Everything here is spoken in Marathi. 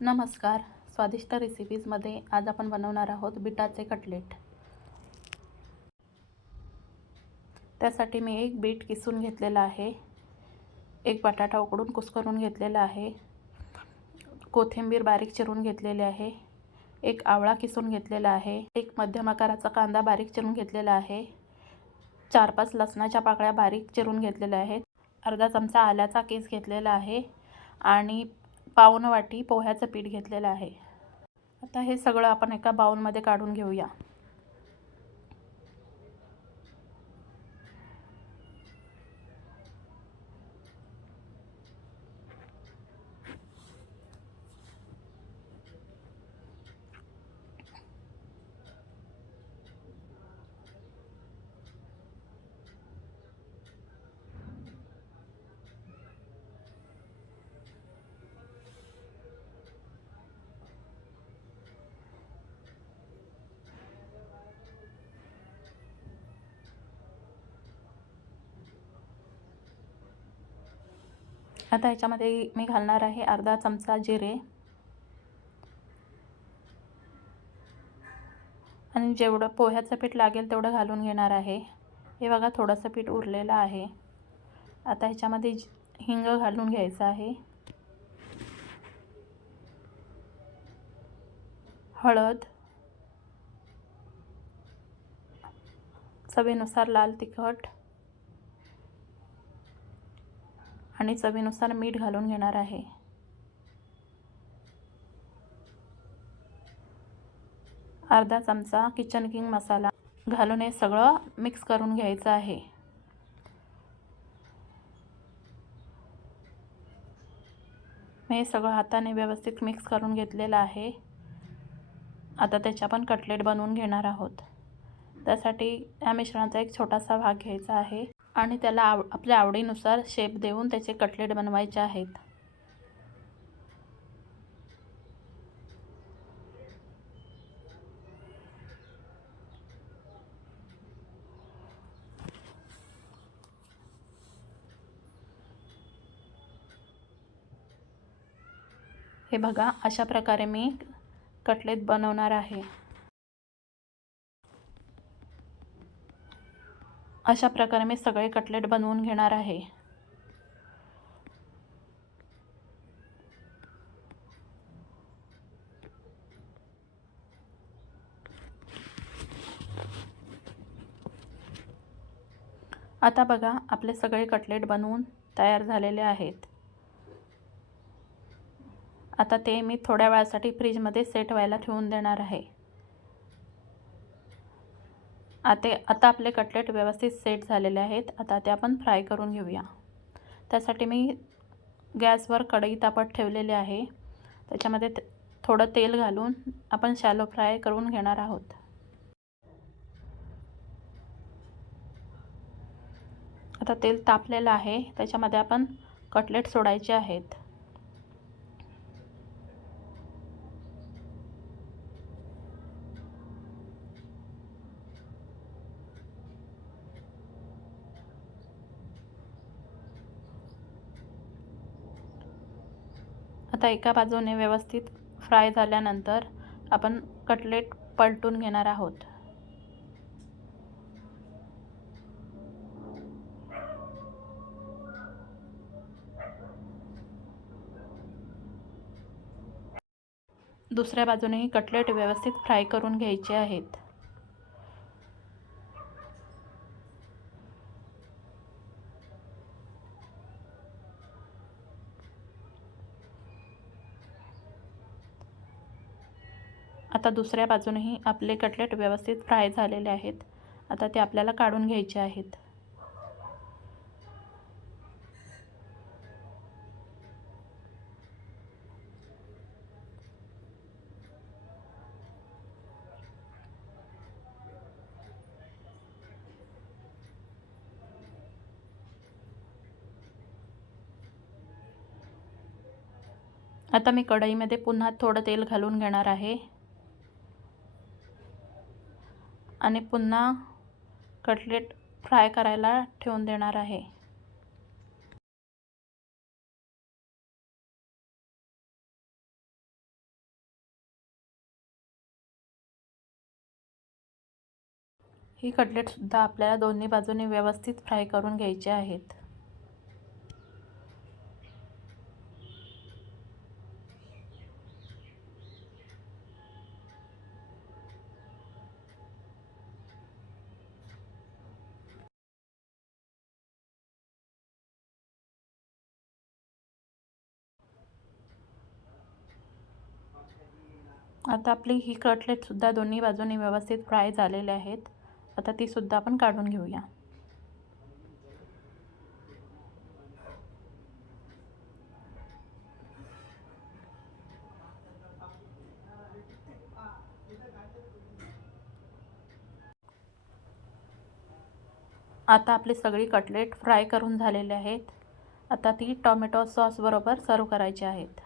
नमस्कार. स्वादिष्ट रेसिपीजमध्ये आज आपण बनवणार आहोत बीटाचे कटलेट. त्यासाठी मी एक बीट किसून घेतलेला आहे, एक बटाटा उकडून कुस्करून घेतलेला आहे, कोथिंबीर बारीक चिरून घेतलेली आहे, एक आवळा किसून घेतलेला आहे, एक मध्यम आकाराचा कांदा बारीक चिरून घेतलेला आहे, 4-5 लसणाच्या पाकळ्या बारीक चिरून घेतलेल्या आहेत, अर्धा चमचा आल्याचा किस घेतलेला आहे आणि पाऊण वाटी पोह्याचं पीठ घेतलेलं आहे. आता हे सगळं आपण एका बाउलमध्ये काढून घेऊया. आता याच्यामध्ये मी घालणार आहे अर्धा चमचा जिरे आणि जेवढं पोह्याचं पीठ लागेल तेवढं घालून घेणार आहे. हे बघा थोडंसं पीठ उरलेलं आहे. आता ह्याच्यामध्ये हिंग घालून घ्यायचं आहे, हळद, चवीनुसार लाल तिखट आणि चवीनुसार मीठ घालून घेणार आहे. अर्धा चमचा किचन किंग मसाला घालून हे सगळं मिक्स करून घ्यायचं आहे. मी हे सगळं हाताने व्यवस्थित मिक्स करून घेतलेलं आहे. आता त्याचे आपण कटलेट बनवून घेणार आहोत. त्यासाठी या मिश्रणाचा एक छोटासा भाग घ्यायचा आहे आणि त्याला आपल्या आवडीनुसार शेप देऊन त्याचे कटलेट बनवायचे आहेत. हे बघा अशा प्रकारे मी कटलेट बनवणार आहे. अशा प्रकारे मी सगळे कटलेट बनवून घेणार आहे. आता बघा आपले सगळे कटलेट बनवून तयार झालेले आहेत. आता ते मी थोड्या वेळासाठी फ्रीजमध्ये सेट व्हायला ठेवून देणार आहे. आता आपले कटलेट व्यवस्थित सेट झालेले आहेत. आता ते आपण फ्राय करून घेऊया. त्यासाठी मी गॅसवर कढई तापत ठेवलेली आहे. त्याच्यामध्ये थोडं तेल घालून आपण शॅलो फ्राय करून घेणार आहोत. आता तेल तापलेलं आहे, त्याच्यामध्ये आपण कटलेट सोडायचे आहेत. आता एका बाजूने व्यवस्थित फ्राय झाल्यानंतर आपण कटलेट पलटून घेणार आहोत. दुसऱ्या बाजूनेही कटलेट व्यवस्थित फ्राय करून घ्यायचे आहेत. आता दुसऱ्या बाजूनेही आपले कटलेट व्यवस्थित फ्राय झालेले आहेत. आता ते आपल्याला काढून घ्यायचे आहेत. आता मी कढईमध्ये पुन्हा थोडं तेल घालून घेणार आहे आणि पुन्हा कटलेट फ्राय करायला ठेवून देणार आहे. ही कटलेटसुद्धा आपल्याला दोन्ही बाजूने व्यवस्थित फ्राय करून घ्यायचे आहेत. आता आपली ही कटलेटसुद्धा दोन्ही बाजूने व्यवस्थित फ्राय झालेले आहेत. आता तीसुद्धा आपण काढून घेऊया. आता आपली सगळी कटलेट फ्राय करून झालेले आहेत. आता ती टोमॅटो सॉस बरोबर सर्व करायची आहेत.